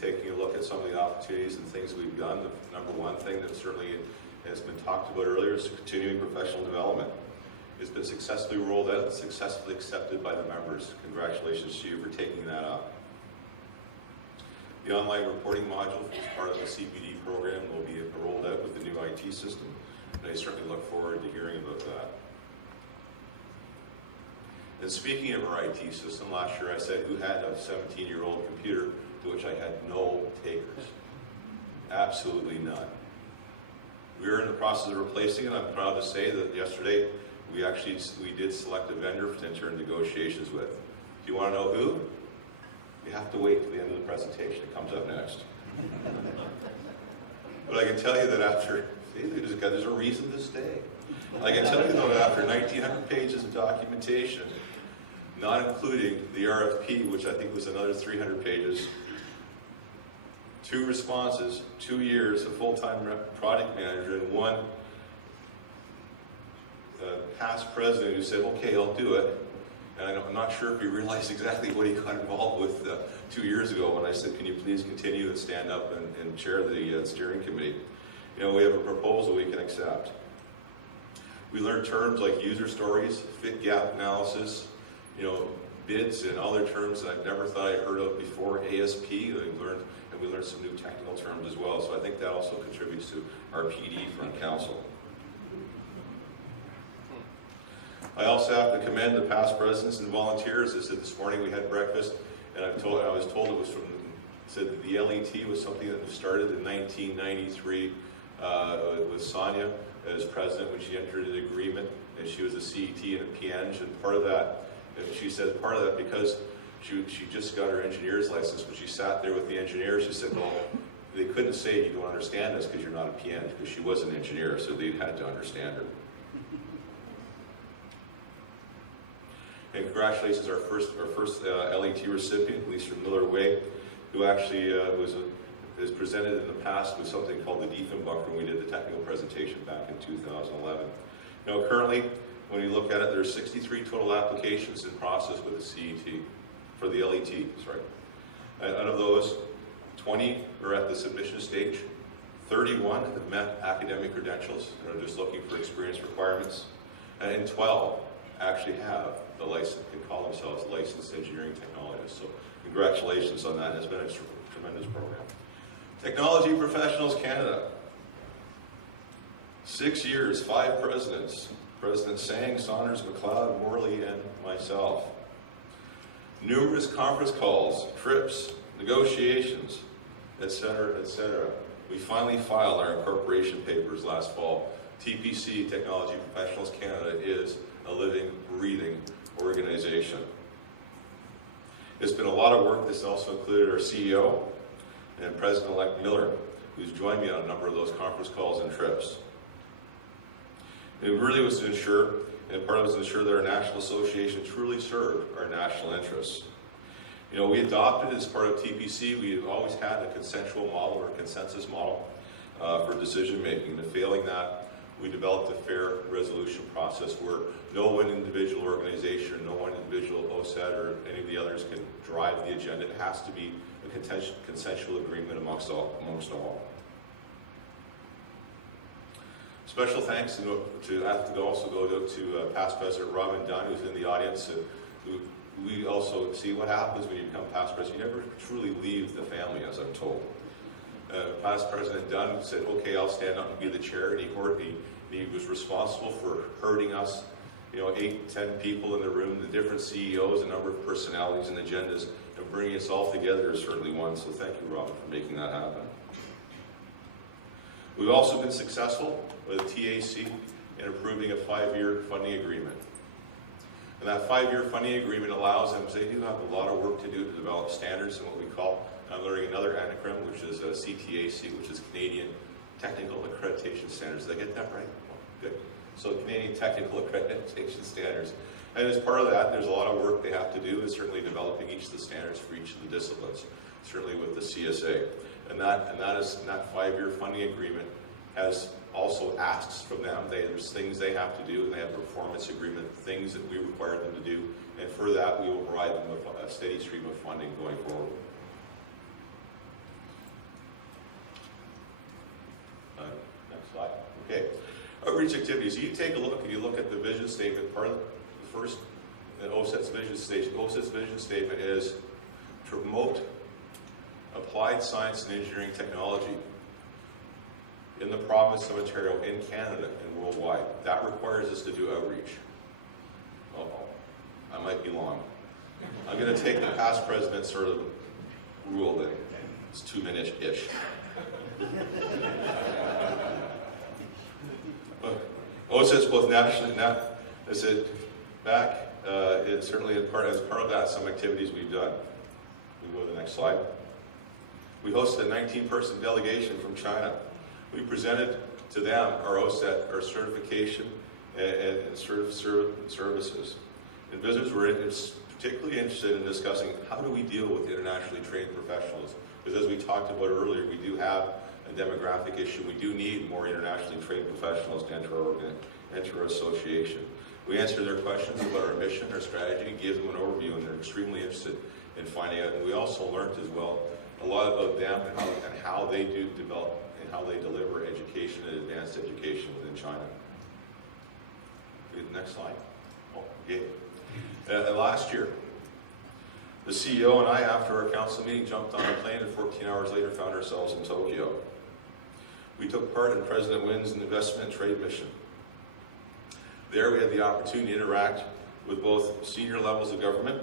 taking a look at some of the opportunities and things we've done. The number one thing that certainly has been talked about earlier is continuing professional development. It's been successfully rolled out and successfully accepted by the members. Congratulations to you for taking that up. The online reporting module as part of the CPD program will be rolled out with the new IT system, and I certainly look forward to hearing about that. And speaking of our IT system, last year I said who had a 17-year-old computer, to which I had no takers. Absolutely none. We are in the process of replacing it. I'm proud to say that yesterday we did select a vendor to enter negotiations with. If you want to know who, you have to wait till the end of the presentation. It comes up next. But I can tell you that after, there's a reason to stay. I can tell you though that after 1,900 pages of documentation, not including the RFP, which I think was another 300 pages, 2 responses, 2 years, a full-time project manager, and 1 past president who said, okay, I'll do it. And I'm not sure if he realized exactly what he got involved with 2 years ago when I said, can you please continue and stand up and chair the steering committee. You know, we have a proposal we can accept. We learned terms like user stories, fit gap analysis, you know, bids and other terms that I've never thought I heard of before, ASP, we learned some new technical terms as well, so I think that also contributes to our PD from council. I also have to commend the past presidents and volunteers. I said this morning we had breakfast, and I was told it was said that the LET was something that was started in 1993 with Sonia as president when she entered an agreement, and she was a CET and a PNG, and part of that, she said part of that because she just got her engineer's license. When she sat there with the engineers, she said, well, they couldn't say you don't understand this because you're not a PN, because she was an engineer, so they had to understand her. And congratulations to our first LET recipient, Lisa Miller Way, who actually is presented in the past with something called the Diefenbach when we did the technical presentation back in 2011. Now currently, when you look at it, there's 63 total applications in process with the CET, for the LET, sorry. And out of those, 20 are at the submission stage, 31 have met academic credentials and are just looking for experience requirements, and 12 actually have the license, can call themselves licensed engineering technologists. So congratulations on that. It's been a tremendous program. Technology Professionals Canada. 6 years, 5 presidents. President Sang, Saunders, McLeod, Morley, and myself. Numerous conference calls, trips, negotiations, etc., etc. We finally filed our incorporation papers last fall. TPC, Technology Professionals Canada, is a living, breathing organization. It's been a lot of work. This also included our CEO and President-elect Miller, who's joined me on a number of those conference calls and trips. It really was to ensure, and part of it was to ensure that our national association truly served our national interests. You know, we adopted as part of TPC, we've always had a consensual model or a consensus model for decision making. And failing that, we developed a fair resolution process where no one individual organization, no one individual OACETT or any of the others can drive the agenda. It has to be a consensual agreement amongst all. Special thanks to also go to past President Robin Dunn, who's in the audience, who we also see what happens when you become past president. You never truly leave the family, as I'm told. Past President Dunn said, okay, I'll stand up and be the chair, and he was responsible for herding us, 8, 10 people in the room, the different CEOs, a number of personalities and agendas, and bringing us all together is certainly one, so thank you, Robin, for making that happen. We've also been successful with TAC in approving a 5-year funding agreement. And that 5-year funding agreement allows them, because they do have a lot of work to do to develop standards and what we call, I'm learning another acronym, which is CTAC, which is Canadian Technical Accreditation Standards. Did I get that right? Good. So Canadian Technical Accreditation Standards. And as part of that, there's a lot of work they have to do, is certainly developing each of the standards for each of the disciplines, certainly with the CSA. And that 5-year funding agreement has also asks from them. There's things they have to do, and they have a performance agreement, things that we require them to do, and for that we will provide them with a steady stream of funding going forward. Outreach activities. You take a look, and you look at the vision statement, part of the first OACETT's vision statement. OACETT's vision statement is to promote applied science and engineering technology in the province of Ontario, in Canada, and worldwide. That requires us to do outreach. Uh-oh, I might be long. I'm going to take the past president's sort of rule that it's 2 minutes-ish. OACETT's both nationally, I said back, it's certainly as part of that, some activities we've done. We go to the next slide. We hosted a 19-person delegation from China. We presented to them our OACETT, our certification and services. And visitors were particularly interested in discussing how do we deal with internationally trained professionals. Because as we talked about earlier, we do have a demographic issue. We do need more internationally trained professionals to enter our association. We answered their questions about our mission, our strategy, gave them an overview, and they're extremely interested in finding out. And we also learned as well a lot about them and how they do develop and how they deliver education and advanced education within China. Next slide. Oh, okay. Last year, the CEO and I, after our council meeting, jumped on a plane and 14 hours later found ourselves in Tokyo. We took part in President Wynn's investment and trade mission. There we had the opportunity to interact with both senior levels of government,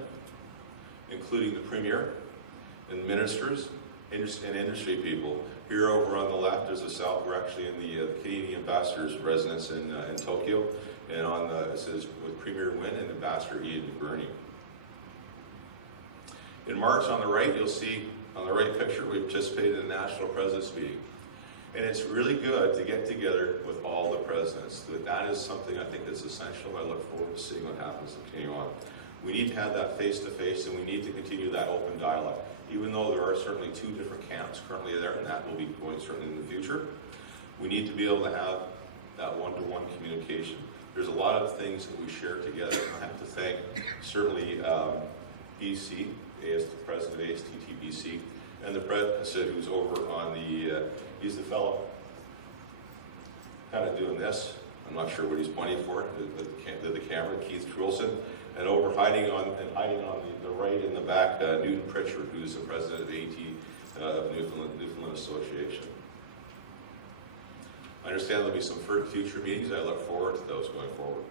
including the Premier and ministers and industry people. Here over on the left, there's the south, we're actually in the Canadian Ambassador's residence in Tokyo, and on the, it says with Premier Wynn and Ambassador Ian Berg. In March on the right, you'll see on the right picture, we participated in the National President's Meeting. And it's really good to get together with all the presidents. That is something I think that's essential. I look forward to seeing what happens and continue on. We need to have that face-to-face, and we need to continue that open dialogue. Even though there are certainly 2 different camps currently there, and that will be going certainly in the future, we need to be able to have that one-to-one communication. There's a lot of things that we share together. I have to thank certainly BC, the president of ASTT BC, and the president who's over on the, he's the fellow kind of doing this. I'm not sure what he's pointing for, the camera, Keith Trulson, and over hiding on the right in the back, Newton Pritchard, who's the president of AT Newfoundland Association. I understand there'll be some future meetings. I look forward to those going forward.